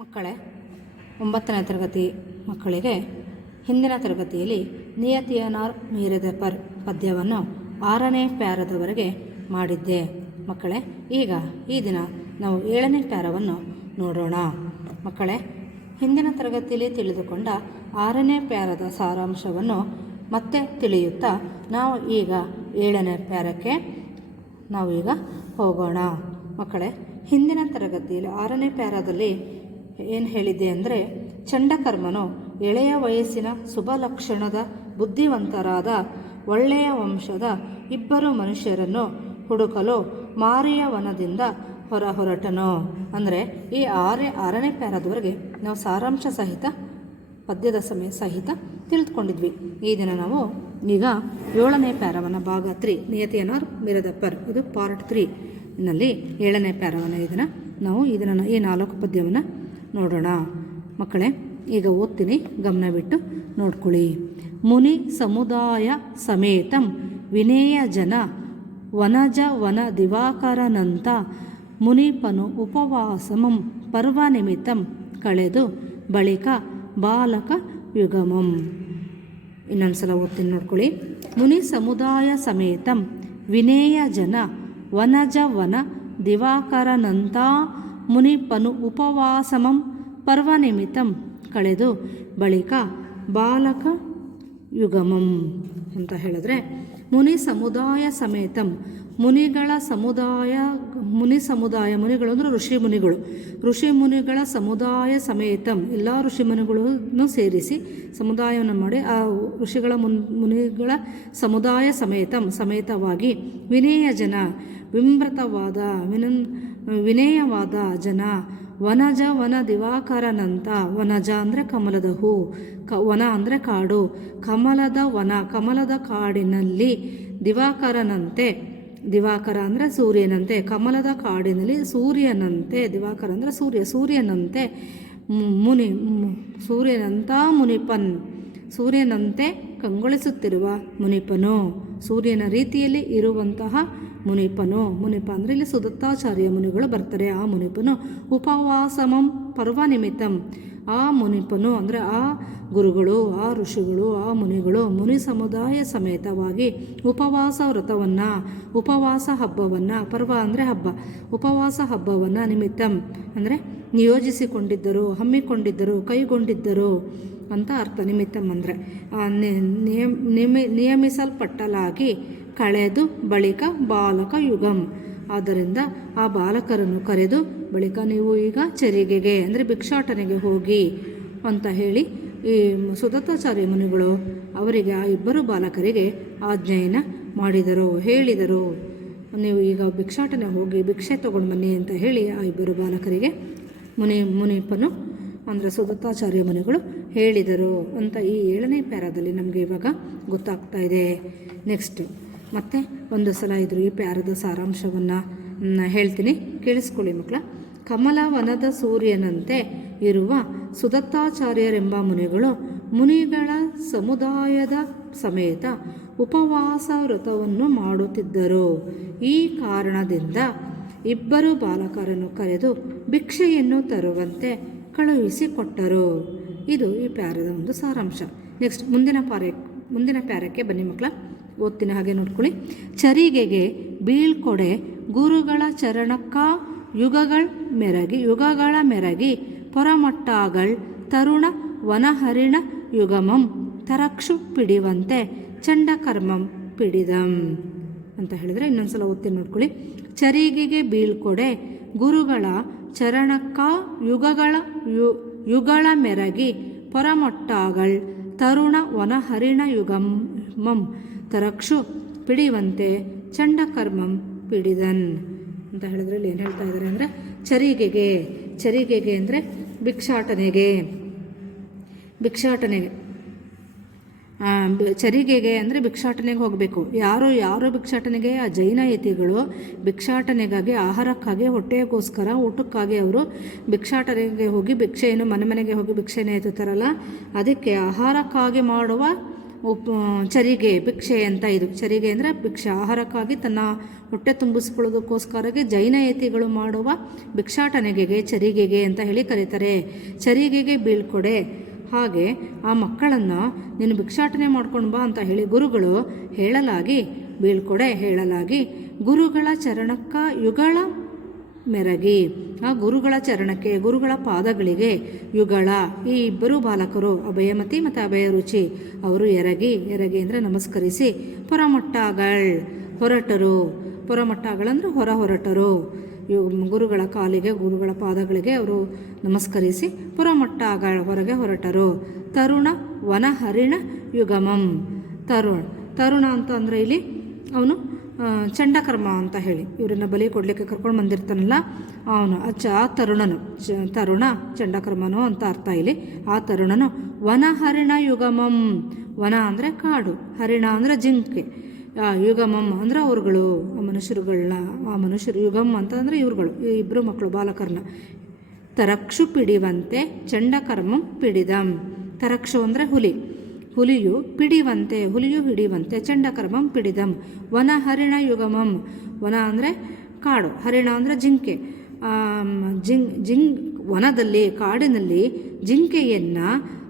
ಮಕ್ಕಳೇ, 9ನೇ ತರಗತಿ ಮಕ್ಕಳಿಗೆ ಹಿಂದಿನ ತರಗತಿಯಲ್ಲಿ ನಿಯತಿಯನಾರ್ ಮೀರಿದ ಪರ್ ಪದ್ಯವನ್ನು 6ನೇ ಪ್ಯಾರದವರೆಗೆ ಮಾಡಿದ್ದೆ. ಮಕ್ಕಳೇ, ಈಗ ಈ ದಿನ ನಾವು 7ನೇ ಪ್ಯಾರವನ್ನು ನೋಡೋಣ. ಮಕ್ಕಳೇ, ಹಿಂದಿನ ತರಗತಿಯಲ್ಲಿ ತಿಳಿದುಕೊಂಡ 6ನೇ ಪ್ಯಾರದ ಸಾರಾಂಶವನ್ನು ಮತ್ತೆ ತಿಳಿಯುತ್ತಾ ನಾವು ಈಗ 7ನೇ ಪ್ಯಾರಕ್ಕೆ ನಾವೀಗ ಹೋಗೋಣ. ಮಕ್ಕಳೇ, ಹಿಂದಿನ ತರಗತಿಯಲ್ಲಿ 6ನೇ ಪ್ಯಾರಾದಲ್ಲಿ ಏನು ಹೇಳಿದ್ದೆ ಅಂದರೆ, ಚಂಡಕರ್ಮನು ಎಳೆಯ ವಯಸ್ಸಿನ ಶುಭ ಲಕ್ಷಣದ ಬುದ್ಧಿವಂತರಾದ ಒಳ್ಳೆಯ ವಂಶದ ಇಬ್ಬರು ಮನುಷ್ಯರನ್ನು ಹುಡುಕಲು ಮಾರಿಯ ವನದಿಂದ ಹೊರಟನು. ಅಂದರೆ ಈ 6ನೇ ಪ್ಯಾರಾದವರೆಗೆ ನಾವು ಸಾರಾಂಶ ಸಹಿತ ಪದ್ಯದ ಸಹಿತ ತಿಳಿದುಕೊಂಡಿದ್ವಿ. ಈ ದಿನ ನಾವು ಈಗ 7ನೇ ಪ್ಯಾರವನ್ನು ಭಾಗ 3 ನಿಯತಿಯನಾರ್ ಮೀರಿದ ಪರ್, ಇದು ಪಾರ್ಟ್ 3 ನಲ್ಲಿ 7ನೇ ಪ್ಯಾರವನ್ನು ಇದನ್ನು ನಾವು ಇದನ್ನು ಈ 4 ಪದ್ಯವನ್ನು ನೋಡೋಣ. ಮಕ್ಕಳೇ, ಈಗ ಓದ್ತೀನಿ, ಗಮನವಿಟ್ಟು ನೋಡ್ಕೊಳ್ಳಿ. ಮುನಿ ಸಮುದಾಯ ಸಮೇತಂ ವಿನೇಯ ಜನ ವನಜ ವನ ದಿವಾಕರನಂತ ಮುನಿಪನು ಉಪವಾಸಮಂ ಪರ್ವ ನಿಮಿತ್ತಂ ಕಳೆದು ಬಳಿಕ ಬಾಲಕ ಯುಗಮಂ. ಇನ್ನೊಂದ್ಸಲ ಓದ್ತೀನಿ, ನೋಡ್ಕೊಳ್ಳಿ. ಮುನಿ ಸಮುದಾಯ ಸಮೇತಂ ವಿನೇಯ ಜನ ವನಜ ವನ ದಿವಾಕರನಂತ ಮುನಿಪನು ಉಪವಾಸಮಂ ಪರ್ವ ನಿಮಿತ್ತಂ ಕಳೆದು ಬಳಿಕ ಬಾಲಕ ಯುಗಮಂ ಅಂತ ಹೇಳಿದ್ರೆ, ಮುನಿ ಸಮುದಾಯ ಸಮೇತಂ ಮುನಿಗಳ ಸಮುದಾಯ, ಮುನಿಗಳು ಅಂದರೆ ಋಷಿ ಮುನಿಗಳ ಸಮುದಾಯ ಸಮೇತಂ ಎಲ್ಲ ಋಷಿ ಮುನಿಗಳನ್ನು ಸೇರಿಸಿ ಸಮುದಾಯವನ್ನು ಮಾಡಿ ಆ ಋಷಿಗಳ ಮುನಿಗಳ ಸಮುದಾಯ ಸಮೇತವಾಗಿ ವಿನೇಯ ಜನ ವಿನೇಯವಾದ ಜನ ವನಜ ವನ ದಿವಾಕರನಂತ, ವನಜ ಅಂದರೆ ಕಮಲದ ಹೂ, ವನ ಅಂದರೆ ಕಾಡು, ಕಮಲದ ವನ ಕಮಲದ ಕಾಡಿನಲ್ಲಿ ದಿವಾಕರನಂತೆ, ದಿವಾಕರ ಅಂದರೆ ಸೂರ್ಯನಂತೆ, ಕಮಲದ ಕಾಡಿನಲ್ಲಿ ಸೂರ್ಯನಂತೆ, ದಿವಾಕರ ಅಂದರೆ ಸೂರ್ಯನಂತೆ ಮುನಿಪನ್, ಸೂರ್ಯನಂತೆ ಕಂಗೊಳಿಸುತ್ತಿರುವ ಮುನಿಪನು, ಸೂರ್ಯನ ರೀತಿಯಲ್ಲಿ ಇರುವಂತಹ ಮುನಿಪ ಅಂದರೆ ಇಲ್ಲಿ ಸುದತ್ತಾಚಾರ್ಯ ಮುನಿಗಳು ಬರ್ತಾರೆ. ಆ ಮುನಿಪನು ಉಪವಾಸಮಂ ಪರ್ವ ನಿಮಿತ್ತಂ, ಆ ಮುನಿಪನು ಅಂದರೆ ಆ ಗುರುಗಳು, ಆ ಋಷಿಗಳು, ಆ ಮುನಿಗಳು ಮುನಿ ಸಮುದಾಯ ಸಮೇತವಾಗಿ ಉಪವಾಸ ವ್ರತವನ್ನು, ಉಪವಾಸ ಹಬ್ಬವನ್ನು, ಪರ್ವ ಅಂದರೆ ಹಬ್ಬ, ಉಪವಾಸ ಹಬ್ಬವನ್ನು ನಿಮಿತ್ತಂ ಅಂದರೆ ನಿಯೋಜಿಸಿಕೊಂಡಿದ್ದರು, ಹಮ್ಮಿಕೊಂಡಿದ್ದರು, ಕೈಗೊಂಡಿದ್ದರು ಅಂತ ಅರ್ಥ. ನಿಮಿತ್ತಂ ಅಂದರೆ ನಿಯಮಿಸಲ್ಪಟ್ಟಲಾಗಿ ಕಳೆದು ಬಳಿಕ ಬಾಲಕ ಯುಗಂ. ಆದ್ದರಿಂದ ಆ ಬಾಲಕರನ್ನು ಕರೆದು ಬಳಿಕ ನೀವು ಈಗ ಚರಿಗೆಗೆ ಅಂದರೆ ಭಿಕ್ಷಾಟನೆಗೆ ಹೋಗಿ ಅಂತ ಹೇಳಿ ಈ ಸುದತ್ತಾಚಾರ್ಯ ಮುನಿಗಳು ಅವರಿಗೆ ಆ ಇಬ್ಬರು ಬಾಲಕರಿಗೆ ಆಜ್ಞೆಯನ್ನು ಹೇಳಿದರು. ನೀವು ಈಗ ಭಿಕ್ಷಾಟನೆ ಹೋಗಿ ಭಿಕ್ಷೆ ತಗೊಂಡು ಬನ್ನಿ ಅಂತ ಹೇಳಿ ಆ ಇಬ್ಬರು ಬಾಲಕರಿಗೆ ಮುನಿಪನು ಅಂದರೆ ಸುದತ್ತಾಚಾರ್ಯ ಮುನಿಗಳು ಹೇಳಿದರು ಅಂತ ಈ 7ನೇ ಪ್ಯಾರಾದಲ್ಲಿ ನಮಗೆ ಇವಾಗ ಗೊತ್ತಾಗ್ತಾ ಇದೆ. ನೆಕ್ಸ್ಟ್ ಮತ್ತೆ ಒಂದು ಸಲ ಇದ್ರು ಈ ಪ್ಯಾರದ ಸಾರಾಂಶವನ್ನು ಹೇಳ್ತೀನಿ, ಕೇಳಿಸ್ಕೊಳ್ಳಿ ಮಕ್ಕಳ. ಕಮಲ ವನದ ಸೂರ್ಯನಂತೆ ಇರುವ ಸುದತ್ತಾಚಾರ್ಯರೆಂಬ ಮುನಿಗಳು ಮುನಿಗಳ ಸಮುದಾಯದ ಸಮೇತ ಉಪವಾಸ ವ್ರತವನ್ನು ಮಾಡುತ್ತಿದ್ದರು. ಈ ಕಾರಣದಿಂದ ಇಬ್ಬರು ಬಾಲಕರನ್ನು ಕರೆದು ಭಿಕ್ಷೆಯನ್ನು ತರುವಂತೆ ಕಳುಹಿಸಿಕೊಟ್ಟರು. ಇದು ಈ ಪ್ಯಾರದ ಒಂದು ಸಾರಾಂಶ. ನೆಕ್ಸ್ಟ್ ಮುಂದಿನ ಪ್ಯಾರಕ್ಕೆ ಬನ್ನಿ ಮಕ್ಕಳ, ಓದ್ತೀನಿ, ಹಾಗೆ ನೋಡ್ಕೊಳ್ಳಿ. ಚರಿಗೆಗೆ ಬೀಳ್ಕೊಡೆ ಗುರುಗಳ ಚರಣಕ್ಕ ಯುಗಗಳ ಮೆರಗಿ ಪೊರಮಟ್ಟಾಗಳ್ ತರುಣ ವನಹರಿಣ ಯುಗಮಂ ತರಕ್ಷು ಪಿಡಿವಂತೆ ಚಂಡಕರ್ಮಂ ಪಿಡಿದಂ ಅಂತ ಹೇಳಿದರೆ, ಇನ್ನೊಂದ್ಸಲ ಓದ್ತೀನಿ ನೋಡ್ಕೊಳ್ಳಿ. ಚರಿಗೆಗೆ ಬೀಳ್ಕೊಡೆ ಗುರುಗಳ ಚರಣಕ್ಕ ಯುಗಳ ಮೆರಗಿ ಪೊರಮೊಟ್ಟಾಗಳ್ ತರುಣ ವನಹರಿಣ ಯುಗಮಂ ತರಕ್ಷು ಪಿಡಿವಂತೆ ಚಂಡಕರ್ಮಂ ಪಿಡಿದನ್ ಅಂತ ಹೇಳಿದ್ರೆ ಇಲ್ಲಿ ಏನು ಹೇಳ್ತಾ ಇದ್ದಾರೆ ಅಂದರೆ, ಚರಿಗೆಗೆ ಅಂದರೆ ಭಿಕ್ಷಾಟನೆಗೆ ಚರಿಗೆಗೆ ಅಂದರೆ ಭಿಕ್ಷಾಟನೆಗೆ ಹೋಗಬೇಕು. ಯಾರು ಭಿಕ್ಷಾಟನೆಗೆ? ಆ ಜೈನ ಯತಿಗಳು ಭಿಕ್ಷಾಟನೆಗಾಗಿ, ಆಹಾರಕ್ಕಾಗಿ, ಹೊಟ್ಟೆಗೋಸ್ಕರ, ಊಟಕ್ಕಾಗಿ ಅವರು ಭಿಕ್ಷಾಟನೆಗೆ ಹೋಗಿ ಭಿಕ್ಷೆಯನ್ನು ಮನೆಗೆ ಹೋಗಿ ಭಿಕ್ಷೆನೇ ಎತ್ತುತ್ತಾರಲ್ಲ, ಅದಕ್ಕೆ ಆಹಾರಕ್ಕಾಗಿ ಮಾಡುವ ಚರಿಗೆ ಭಿಕ್ಷೆ ಅಂತ ಇದು. ಚರಿಗೆ ಅಂದರೆ ಭಿಕ್ಷೆ, ಆಹಾರಕ್ಕಾಗಿ ತನ್ನ ಹೊಟ್ಟೆ ತುಂಬಿಸ್ಕೊಳ್ಳೋದಕ್ಕೋಸ್ಕರಗೆ ಜೈನಯತಿಗಳು ಮಾಡುವ ಭಿಕ್ಷಾಟನೆಗೆ ಚರಿಗೆಗೆ ಅಂತ ಹೇಳಿ ಕರೀತಾರೆ. ಚರಿಗೆಗೆ ಬೀಳ್ಕೊಡೆ. ಹಾಗೆ ಆ ಮಕ್ಕಳನ್ನು ನೀನು ಭಿಕ್ಷಾಟನೆ ಮಾಡ್ಕೊಂಡು ಬಾ ಅಂತ ಹೇಳಿ ಗುರುಗಳು ಹೇಳಲಾಗಿ, ಬೀಳ್ಕೊಡೆ ಹೇಳಲಾಗಿ, ಗುರುಗಳ ಚರಣಕ್ಕ ಯುಗಳ ಮೆರಗಿ, ಆ ಗುರುಗಳ ಚರಣಕ್ಕೆ, ಗುರುಗಳ ಪಾದಗಳಿಗೆ ಯುಗಳ, ಈ ಇಬ್ಬರು ಬಾಲಕರು ಅಭಯಮತಿ ಮತ್ತು ಅಭಯರುಚಿ ಅವರು ಎರಗಿ ಅಂದರೆ ನಮಸ್ಕರಿಸಿ, ಪೊರಮೊಟ್ಟಾಗಳ್ ಹೊರಟರು. ಪೊರಮೊಟ್ಟಾಗಳಂದ್ರೆ ಹೊರಟರು. ಗುರುಗಳ ಕಾಲಿಗೆ, ಗುರುಗಳ ಪಾದಗಳಿಗೆ ಅವರು ನಮಸ್ಕರಿಸಿ ಪೊರಮೊಟ್ಟಾಗಳ್ ಹೊರಗೆ ಹೊರಟರು. ತರುಣ ವನಹರಿಣ ಯುಗಮಂ. ತರುಣ ಅಂತ ಅಂದರೆ ಇಲ್ಲಿ ಅವನು ಚಂಡಕರ್ಮ ಅಂತ ಹೇಳಿ ಇವರನ್ನು ಬಲಿ ಕೊಡಲಿಕ್ಕೆ ಕರ್ಕೊಂಡು ಬಂದಿರ್ತಾನಲ್ಲ ಅವನು, ಆ ತರುಣನು, ತರುಣ ಚಂಡಕರ್ಮನು ಅಂತ ಅರ್ಥ ಇಲ್ಲಿ. ಆ ತರುಣನು ವನಹರಿಣ ಯುಗಮಂ. ವನ ಅಂದರೆ ಕಾಡು, ಹರಿಣ ಅಂದರೆ ಜಿಂಕೆ, ಯುಗಮಂ ಅಂದರೆ ಅವ್ರುಗಳು, ಆ ಮನುಷ್ಯರು ಯುಗಮ್ ಅಂತ ಅಂದರೆ ಇವ್ರುಗಳು, ಈ ಇಬ್ಬರು ಮಕ್ಕಳು ಬಾಲಕರನ್ನ. ತರಕ್ಷು ಪಿಡಿವಂತೆ ಚಂಡಕರ್ಮಂ ಪಿಡಿದಂ. ತರಕ್ಷು ಅಂದರೆ ಹುಲಿ, ಹುಲಿಯು ಹಿಡಿಯುವಂತೆ ಚಂಡಕರ್ಮಂ ಪಿಡಿದಂ. ವನ ಹರಿಣ ಯುಗಮಂ. ವನ ಅಂದರೆ ಕಾಡು, ಹರಿಣ ಅಂದರೆ ಜಿಂಕೆ. ವನದಲ್ಲಿ, ಕಾಡಿನಲ್ಲಿ ಜಿಂಕೆಯನ್ನು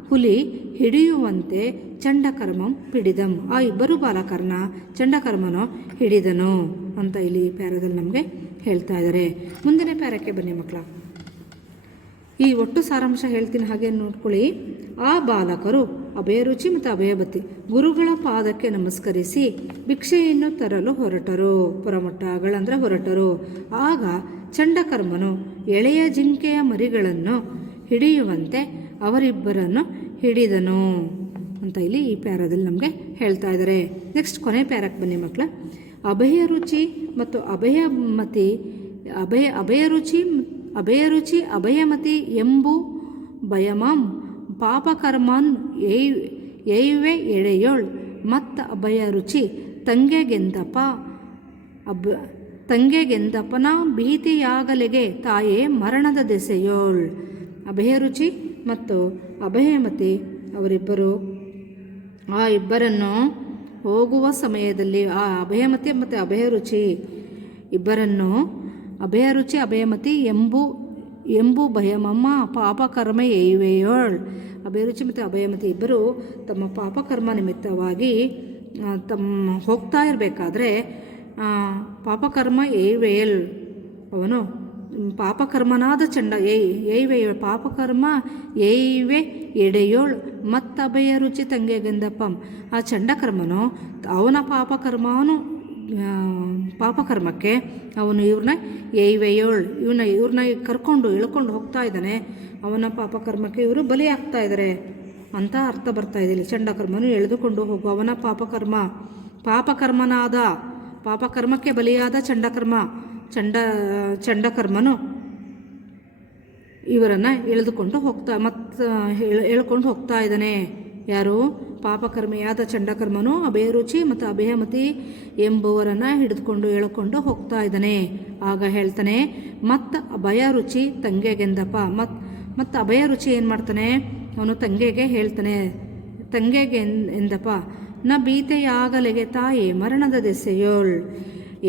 ಹುಲಿ ಹಿಡಿಯುವಂತೆ ಚಂಡಕರ್ಮಂ ಪಿಡಿದಂ. ಆ ಇಬ್ಬರು ಬಾಲಕರನ್ನ ಚಂಡಕರ್ಮನು ಹಿಡಿದನು ಅಂತ ಇಲ್ಲಿ ಪ್ಯಾರದಲ್ಲಿ ನಮಗೆ ಹೇಳ್ತಾ ಇದ್ದಾರೆ. ಮುಂದಿನ ಪ್ಯಾರಕ್ಕೆ ಬನ್ನಿ ಮಕ್ಕಳ. ಈ ಒಟ್ಟು ಸಾರಾಂಶ ಹೇಳ್ತೀನಿ, ಹಾಗೆ ನೋಡ್ಕೊಳ್ಳಿ. ಆ ಬಾಲಕರು ಅಭಯರುಚಿ ಮತ್ತು ಅಭಯಮತಿ ಗುರುಗಳ ಪಾದಕ್ಕೆ ನಮಸ್ಕರಿಸಿ ಭಿಕ್ಷೆಯನ್ನು ತರಲು ಹೊರಟರು. ಪೊರಮೊಟ್ಟಾಗಳಂದ್ರೆ ಹೊರಟರು. ಆಗ ಚಂಡಕರ್ಮನು ಎಳೆಯ ಜಿಂಕೆಯ ಮರಿಗಳನ್ನು ಹಿಡಿಯುವಂತೆ ಅವರಿಬ್ಬರನ್ನು ಹಿಡಿದನು ಅಂತ ಇಲ್ಲಿ ಈ ಪ್ಯಾರದಲ್ಲಿ ನಮಗೆ ಹೇಳ್ತಾ ಇದ್ದಾರೆ. ನೆಕ್ಸ್ಟ್ ಕೊನೆ ಪ್ಯಾರಕ್ಕೆ ಬನ್ನಿ ಮಕ್ಕಳ. ಅಭಯರುಚಿ ಮತ್ತು ಅಭಯಮತಿ ಅಭಯರುಚಿ ಅಭಯಮತಿ ಎಂಬು ಭಯಮಾಂ ಪಾಪಕರ್ಮನ್ ಏಯುವೆ ಎಳೆಯೋಳ್ ಮತ್ತ ಅಭಯರುಚಿ ತಂಗೆಗೆಂದಪನ ಭೀತಿಯಾಗಲೆಗೆ ತಾಯೇ ಮರಣದ ದೆಸೆಯೋಳ್. ಅಭಯರುಚಿ ಮತ್ತು ಅಭಯಮತಿ ಅವರಿಬ್ಬರು ಆ ಇಬ್ಬರನ್ನು ಹೋಗುವ ಸಮಯದಲ್ಲಿ, ಆ ಅಭಯಮತಿ ಮತ್ತು ಅಭಯರುಚಿ ಇಬ್ಬರನ್ನು, ಅಭಯರುಚಿ ಅಭಯಮತಿ ಎಂಬು ಭಯಮಮ್ಮ ಪಾಪಕರ್ಮ ಏಯುವೆಯೋಳ್. ಅಭಯರುಚಿ ಮತ್ತು ಅಭಯಮತಿ ಇಬ್ಬರು ತಮ್ಮ ಪಾಪಕರ್ಮ ನಿಮಿತ್ತವಾಗಿ ಹೋಗ್ತಾ ಇರಬೇಕಾದ್ರೆ ಪಾಪಕರ್ಮ ಏಯುವೆಯಲ್, ಅವನು ಪಾಪಕರ್ಮನಾದ ಏಯುವೆಯೋಳ್, ಪಾಪಕರ್ಮ ಏಯುವೆ ಎಡೆಯೋಳ್ ಮತ್ತಭಯರುಚಿ ತಂಗೆಗೆಂದಪ್ಪಂ. ಆ ಚಂಡಕರ್ಮನು ಅವನ ಪಾಪಕರ್ಮಕ್ಕೆ ಅವನು ಇವ್ರನ್ನ ಏಯುವೆಯೋಳ್, ಇವ್ರನ್ನ ಕರ್ಕೊಂಡು ಇಳ್ಕೊಂಡು ಹೋಗ್ತಾ ಇದ್ದಾನೆ. ಅವನ ಪಾಪಕರ್ಮಕ್ಕೆ ಇವರು ಬಲಿಯಾಗ್ತಾ ಇದ್ದಾರೆ ಅಂತ ಅರ್ಥ ಬರ್ತಾ ಇದೆ ಇಲ್ಲಿ. ಚಂಡಕರ್ಮನು ಎಳೆದುಕೊಂಡು ಹೋಗು, ಅವನ ಪಾಪಕರ್ಮನಾದ, ಪಾಪಕರ್ಮಕ್ಕೆ ಬಲಿಯಾದ ಚಂಡಕರ್ಮನು ಇವರನ್ನು ಎಳೆದುಕೊಂಡು ಎಳ್ಕೊಂಡು ಹೋಗ್ತಾ ಇದ್ದಾನೆ. ಯಾರು? ಪಾಪಕರ್ಮಿಯಾದ ಚಂಡಕರ್ಮನು ಅಭಯರುಚಿ ಮತ್ತು ಅಭಯಮತಿ ಎಂಬುವರನ್ನು ಹಿಡಿದುಕೊಂಡು ಎಳ್ಕೊಂಡು ಹೋಗ್ತಾ ಇದ್ದಾನೆ. ಆಗ ಹೇಳ್ತಾನೆ, ಮತ್ತು ಅಭಯರುಚಿ ತಂಗೆಗೆಂದಪ್ಪ. ಮತ್ತು ಅಭಯರುಚಿ ಏನು ಮಾಡ್ತಾನೆ, ಅವನು ತಂಗೆಗೆ ಹೇಳ್ತಾನೆ, ಎಂದಪ್ಪ ನ ಭೀತೆಯಾಗಲೆಗೆ ತಾಯೇ ಮರಣದ ದೆಸೆಯೋಳ್.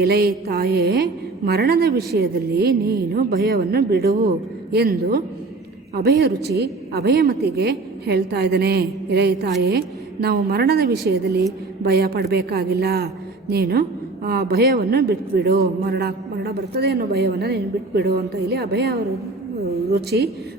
ಎಲೆ ತಾಯೇ, ಮರಣದ ವಿಷಯದಲ್ಲಿ ನೀನು ಭಯವನ್ನು ಬಿಡುವು ಎಂದು ಅಭಯರುಚಿ ಅಭಯಮತಿಗೆ ಹೇಳ್ತಾ ಇದ್ದಾನೆ. ಎಲೆ ತಾಯೇ, ನಾವು ಮರಣದ ವಿಷಯದಲ್ಲಿ ಭಯ ಪಡಬೇಕಾಗಿಲ್ಲ, ನೀನು ಆ ಭಯವನ್ನು ಬಿಟ್ಬಿಡು, ಮರಣ ಬರ್ತದೆ ಅನ್ನೋ ಭಯವನ್ನು ನೀನು ಬಿಟ್ಬಿಡು ಅಂತ ಇಲ್ಲಿ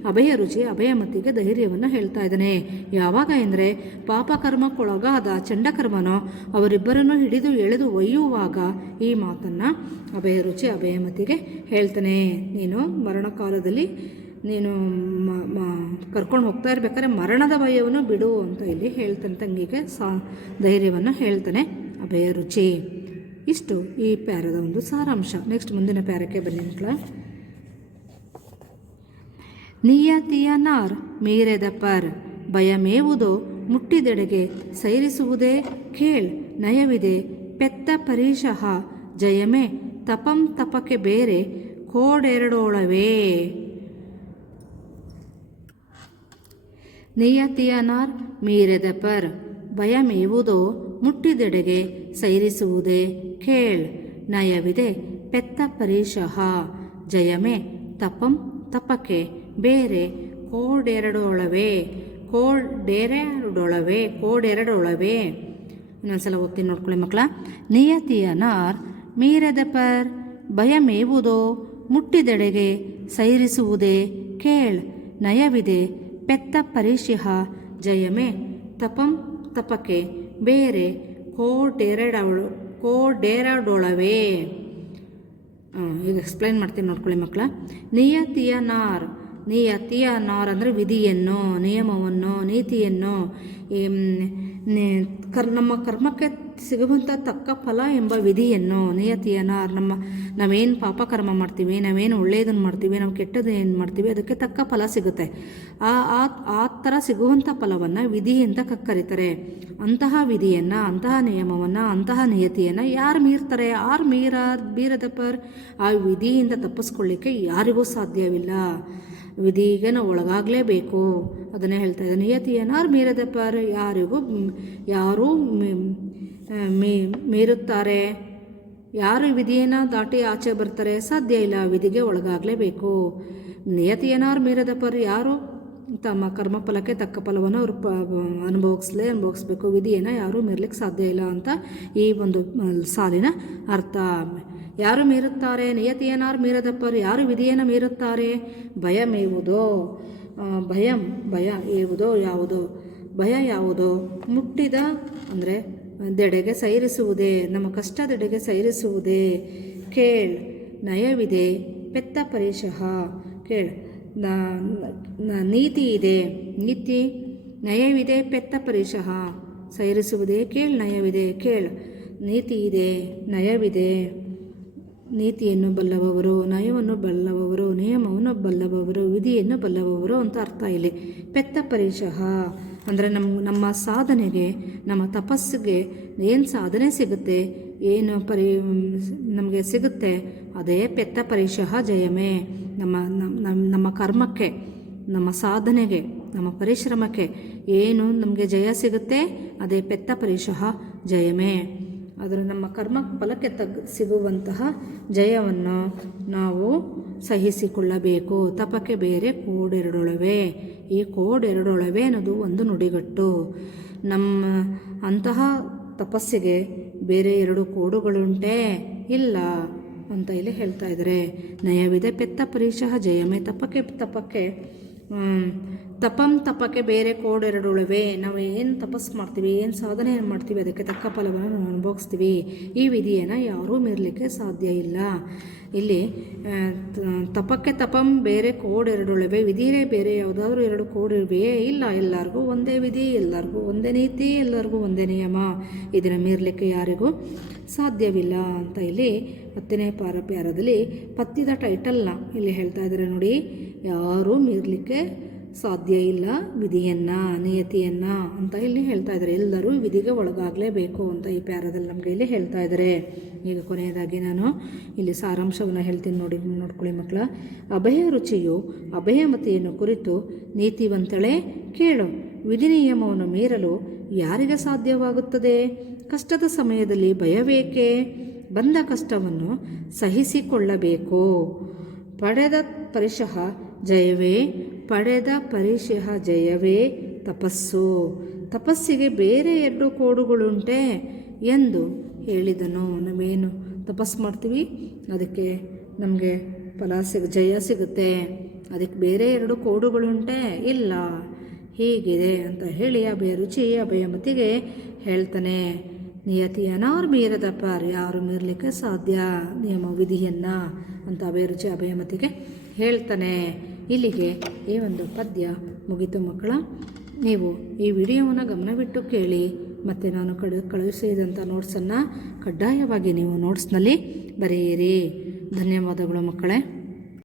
ಅಭಯರುಚಿ ಅಭಯಮತಿಗೆ ಧೈರ್ಯವನ್ನು ಹೇಳ್ತಾ ಇದ್ದಾನೆ. ಯಾವಾಗ ಅಂದರೆ ಪಾಪಕರ್ಮಕ್ಕೊಳಗಾದ ಚಂಡಕರ್ಮನು ಅವರಿಬ್ಬರನ್ನು ಹಿಡಿದು ಎಳೆದು ಒಯ್ಯುವಾಗ ಈ ಮಾತನ್ನು ಅಭಯರುಚಿ ಅಭಯಮತಿಗೆ ಹೇಳ್ತಾನೆ. ನೀನು ಮರಣಕಾಲದಲ್ಲಿ ನೀನು ಕರ್ಕೊಂಡು ಹೋಗ್ತಾ ಇರ್ಬೇಕಾದ್ರೆ ಮರಣದ ಭಯವನ್ನು ಬಿಡು ಅಂತ ಇಲ್ಲಿ ಹೇಳ್ತಾನೆ, ತಂಗಿಗೆ ಧೈರ್ಯವನ್ನು ಹೇಳ್ತಾನೆ ಅಭಯರುಚಿ. ಇಷ್ಟು ಈ ಪ್ಯಾರದ ಒಂದು ಸಾರಾಂಶ. ನೆಕ್ಸ್ಟ್ ಮುಂದಿನ ಪ್ಯಾರಕ್ಕೆ ಬನ್ನಿ ಮಕ್ಕಳ. ನಿಯತಿಯ ನಾರ್ ಮೀರೆದ ಪರ್ ಭಯಮೇವುದೋ ಮುಟ್ಟಿದೆಡೆಗೆ ಸೈರಿಸುವುದೇ ಕೇಳ್ ನಯವಿದೆ ಪೆತ್ತ ಪರೀಶಃ ಜಯಮೇ ತಪಂ ತಪಕ್ಕೆ ಬೇರೆ ಕೋಡೆರಡೋಳವೇ. ನಿಯತಿಯ ನಾರ್ ಮೀರೆದ ಪರ್ ಭಯಮೇವುದೋ ಮುಟ್ಟಿದೆಡೆಗೆ ಸೈರಿಸುವುದೇ ಕೇಳ್ ನಯವಿದೆ ಪೆತ್ತ ಪರೀಶಃ ಜಯಮೇ ತಪಂ ತಪಕೆ ಬೇರೆ ಕೋಡೆರಡೊಳವೆ ಇನ್ನೊಂದ್ಸಲ ಓದ್ತೀನಿ ನೋಡ್ಕೊಳ್ಳಿ ಮಕ್ಕಳ. ನಿಯತಿಯ ನಾರ್ ಮೀರದ ಪರ್ ಭಯಮೇವುದೋ ಮುಟ್ಟಿದೆಡೆಗೆ ಸೈರಿಸುವುದೇ ಕೇಳ್ ನಯವಿದೆ ಪೆತ್ತ ಪರಿಶಿಹ ಜಯಮೇ ತಪಂ ತಪಕೆ ಬೇರೆ ಕೋಡೆರಡೊಳವೆ. ಈಗ ಎಕ್ಸ್ಪ್ಲೈನ್ ಮಾಡ್ತೀನಿ ನೋಡ್ಕೊಳ್ಳಿ ಮಕ್ಕಳ. ನಿಯತಿಯ ನಾರ್ ಅಂದರೆ ವಿಧಿಯನ್ನು, ನಿಯಮವನ್ನು, ನೀತಿಯನ್ನು, ನಮ್ಮ ಕರ್ಮಕ್ಕೆ ಸಿಗುವಂಥ ತಕ್ಕ ಫಲ ಎಂಬ ವಿಧಿಯನ್ನು, ನಿಯತಿಯ ನಾರ್ ನಾವೇನು ಪಾಪ ಕರ್ಮ ಮಾಡ್ತೀವಿ, ನಾವೇನು ಒಳ್ಳೆಯದನ್ನು ಮಾಡ್ತೀವಿ, ನಾವು ಕೆಟ್ಟದ್ದು ಏನು ಮಾಡ್ತೀವಿ ಅದಕ್ಕೆ ತಕ್ಕ ಫಲ ಸಿಗುತ್ತೆ. ಆ ಥರ ಸಿಗುವಂಥ ಫಲವನ್ನು ವಿಧಿ ಅಂತ ಕರೀತಾರೆ. ಅಂತಹ ವಿಧಿಯನ್ನು, ಅಂತಹ ನಿಯಮವನ್ನು, ಅಂತಹ ನಿಯತಿಯನ್ನು ಯಾರು ಮೀರ್ತಾರೆ, ಮೀರದ ಪರ್ ಆ ವಿಧಿಯಿಂದ ತಪ್ಪಿಸ್ಕೊಳ್ಳಿಕ್ಕೆ ಯಾರಿಗೂ ಸಾಧ್ಯವಿಲ್ಲ. ವಿಧಿಗೆ ನಾವು ಒಳಗಾಗಲೇಬೇಕು. ಅದನ್ನೇ ಹೇಳ್ತಾ ಇದ್ದಾರೆ. ನಿಯತಿಯನ್ನು ಮೀರದ ಪರ್ ಯಾರು ಮೀರುತ್ತಾರೆ, ಯಾರು ವಿಧಿಯನ್ನು ದಾಟಿ ಆಚೆ ಬರ್ತಾರೆ ಸಾಧ್ಯ ಇಲ್ಲ, ವಿಧಿಗೆ ಒಳಗಾಗಲೇಬೇಕು. ನಿಯತಿಯನ್ನು ಮೀರದ ಪರ್ ಯಾರು ತಮ್ಮ ಕರ್ಮಫಲಕ್ಕೆ ತಕ್ಕ ಫಲವನ್ನು ಅವರು ಅನುಭವಿಸ್ಬೇಕು. ವಿಧಿಯನ್ನು ಯಾರೂ ಮೀರ್ಲಿಕ್ಕೆ ಸಾಧ್ಯ ಇಲ್ಲ ಅಂತ ಈ ಒಂದು ಸಾಲಿನ ಅರ್ಥ. ಯಾರು ಮೀರುತ್ತಾರೆ, ನಿಯತಿಯನ್ನಾರು ಮೀರದಪ್ಪರು ಯಾರು ವಿಧಿಯನ್ನು ಮೀರುತ್ತಾರೆ. ಭಯಮೇವುದೋ ಭಯ ಏವುದೋ ಯಾವುದೋ, ಭಯ ಯಾವುದೋ ಮುಟ್ಟಿದ ಅಂದರೆ ದೆಡೆಗೆ ಸೈರಿಸುವುದೇ, ನಮ್ಮ ಕಷ್ಟದೆಡೆಗೆ ಸೈರಿಸುವುದೇ ಕೇಳ್ ನಯವಿದೆ ಪೆತ್ತ ಪರಿಶಃ ಕೇಳ್ ನೀತಿ ಇದೆ, ನೀತಿ ನಯವಿದೆ ಪೆತ್ತ ಪರಿಶಃ ಸೈರಿಸುವುದೇ ಕೇಳ್ ನಯವಿದೆ ಕೇಳ್ ನೀತಿ ಇದೆ, ನಯವಿದೆ, ನೀತಿಯನ್ನು ಬಲ್ಲವರು, ನಯವನ್ನು ಬಲ್ಲವರು, ನಿಯಮವನ್ನು ಬಲ್ಲವರು, ವಿಧಿಯನ್ನು ಬಲ್ಲವರು ಅಂತ ಅರ್ಥ ಇಲ್ಲಿ. ಪೆತ್ತ ಪರಿಶಃ ಅಂದರೆ ನಮ್ಮ ಸಾಧನೆಗೆ, ನಮ್ಮ ತಪಸ್ಸಿಗೆ ಏನು ಸಾಧನೆ ಸಿಗುತ್ತೆ, ಏನು ನಮಗೆ ಸಿಗುತ್ತೆ ಅದೇ ಪೆತ್ತ ಪರಿಶಃ ಜಯಮೇ. ನಮ್ಮ ಕರ್ಮಕ್ಕೆ, ನಮ್ಮ ಸಾಧನೆಗೆ, ನಮ್ಮ ಪರಿಶ್ರಮಕ್ಕೆ ಏನು ನಮಗೆ ಜಯ ಸಿಗುತ್ತೆ ಅದೇ ಪೆತ್ತ ಪರಿಶಃ ಜಯಮೇ. ಆದರೆ ನಮ್ಮ ಕರ್ಮ ಫಲಕ್ಕೆ ಸಿಗುವಂತಹ ಜಯವನ್ನು ನಾವು ಸಹಿಸಿಕೊಳ್ಳಬೇಕು. ತಪಕ್ಕೆ ಬೇರೆ ಕೋಡೆರಡೊಳವೆ. ಈ ಕೋಡೆರಡೊಳವೆ ಅನ್ನೋದು ಒಂದು ನುಡಿಗಟ್ಟು. ಅಂತಹ ತಪಸ್ಸಿಗೆ ಬೇರೆ ಎರಡು ಕೋಡುಗಳುಂಟೇ ಇಲ್ಲ ಅಂತ ಇಲ್ಲಿ ಹೇಳ್ತಾ ಇದ್ದಾರೆ. ನಯವಿದೆ ಪೆತ್ತ ಪರಿಶಃ ಜಯಮೇ. ತಪಕ್ಕೆ ತಪಕ್ಕೆ ಬೇರೆ ಕೋಡೆರಡುಳವೆ. ನಾವು ಏನು ತಪಸ್ಸು ಮಾಡ್ತೀವಿ, ಏನು ಸಾಧನೆ ಮಾಡ್ತೀವಿ ಅದಕ್ಕೆ ತಕ್ಕ ಫಲವನ್ನು ನಾವು ಅನುಭವಿಸ್ತೀವಿ. ಈ ವಿಧಿಯನ್ನು ಯಾರೂ ಮೀರಲಿಕ್ಕೆ ಸಾಧ್ಯ ಇಲ್ಲ. ಇಲ್ಲಿ ತಪಕ್ಕೆ ಬೇರೆ ಕೋಡೆರಡುಳವೆ. ವಿಧಿಯೇ ಬೇರೆ ಯಾವುದಾದ್ರೂ ಎರಡು ಕೋಡಿವೆಯೇ ಇಲ್ಲ. ಎಲ್ಲರಿಗೂ ಒಂದೇ ವಿಧಿ, ಎಲ್ಲರಿಗೂ ಒಂದೇ ನೀತಿ, ಎಲ್ಲರಿಗೂ ಒಂದೇ ನಿಯಮ. ಇದನ್ನು ಮೀರಲಿಕ್ಕೆ ಯಾರಿಗೂ ಸಾಧ್ಯವಿಲ್ಲ ಅಂತ ಇಲ್ಲಿ 10ನೇ ಪ್ಯಾರದಲ್ಲಿ ಪದ್ಯದ ಟೈಟಲ್ನ ಇಲ್ಲಿ ಹೇಳ್ತಾ ಇದ್ದಾರೆ ನೋಡಿ. ಯಾರೂ ಮೀರಲಿಕ್ಕೆ ಸಾಧ್ಯ ಇಲ್ಲ ವಿಧಿಯನ್ನು, ನಿಯತಿಯನ್ನು ಅಂತ ಇಲ್ಲಿ ಹೇಳ್ತಾ ಇದ್ದಾರೆ. ಎಲ್ಲರೂ ವಿಧಿಗೆ ಒಳಗಾಗಲೇಬೇಕು ಅಂತ ಈ ಪ್ಯಾರದಲ್ಲಿ ನಮಗೆ ಇಲ್ಲಿ ಹೇಳ್ತಾ ಇದ್ದಾರೆ. ಈಗ ಕೊನೆಯದಾಗಿ ನಾನು ಇಲ್ಲಿ ಸಾರಾಂಶವನ್ನು ಹೇಳ್ತೀನಿ ನೋಡ್ಕೊಳ್ಳಿ ಮಕ್ಕಳ. ಅಭಯ ರುಚಿಯು ಅಭಯಮತಿಯನ್ನು ಕುರಿತು ನೀತಿವಂತಳೆ ಕೇಳು. ವಿಧಿ ನಿಯಮವನ್ನು ಮೀರಲು ಯಾರಿಗೆ ಸಾಧ್ಯವಾಗುತ್ತದೆ? ಕಷ್ಟದ ಸಮಯದಲ್ಲಿ ಭಯವೇಕೆ? ಬಂದ ಕಷ್ಟವನ್ನು ಸಹಿಸಿಕೊಳ್ಳಬೇಕು. ಪಡೆದ ಪರಿಶಃ ಜಯವೇ ತಪಸ್ಸು. ತಪಸ್ಸಿಗೆ ಬೇರೆ ಎರಡು ಕೋಡುಗಳುಂಟೆ ಎಂದು ಹೇಳಿದನು. ನಾವೇನು ತಪಸ್ಸು ಮಾಡ್ತೀವಿ ಅದಕ್ಕೆ ನಮಗೆ ಜಯ ಸಿಗುತ್ತೆ. ಅದಕ್ಕೆ ಬೇರೆ ಎರಡು ಕೋಡುಗಳುಂಟೆ ಇಲ್ಲ, ಹೀಗಿದೆ ಅಂತ ಹೇಳಿ ಅಭಯಮತಿಗೆ ಹೇಳ್ತಾನೆ. ನಿಯತಿಯನ್ನಾರು ಮೀರದ ಪರ್ ಯಾರು ಮೀರಲಿಕ್ಕೆ ಸಾಧ್ಯ ನಿಯಮ ವಿಧಿಯನ್ನು ಅಂತ ಅಭಯಮತಿಗೆ ಹೇಳ್ತಾನೆ. ಇಲ್ಲಿಗೆ ಈ ಒಂದು ಪದ್ಯ ಮುಗಿತು ಮಕ್ಕಳ. ನೀವು ಈ ವಿಡಿಯೋವನ್ನು ಗಮನವಿಟ್ಟು ಕೇಳಿ ಮತ್ತು ನಾನು ಕಳುಹಿಸಿದಂಥ ನೋಟ್ಸನ್ನು ಕಡ್ಡಾಯವಾಗಿ ನೀವು ನೋಟ್ಸ್ನಲ್ಲಿ ಬರೆಯಿರಿ. ಧನ್ಯವಾದಗಳು ಮಕ್ಕಳೇ.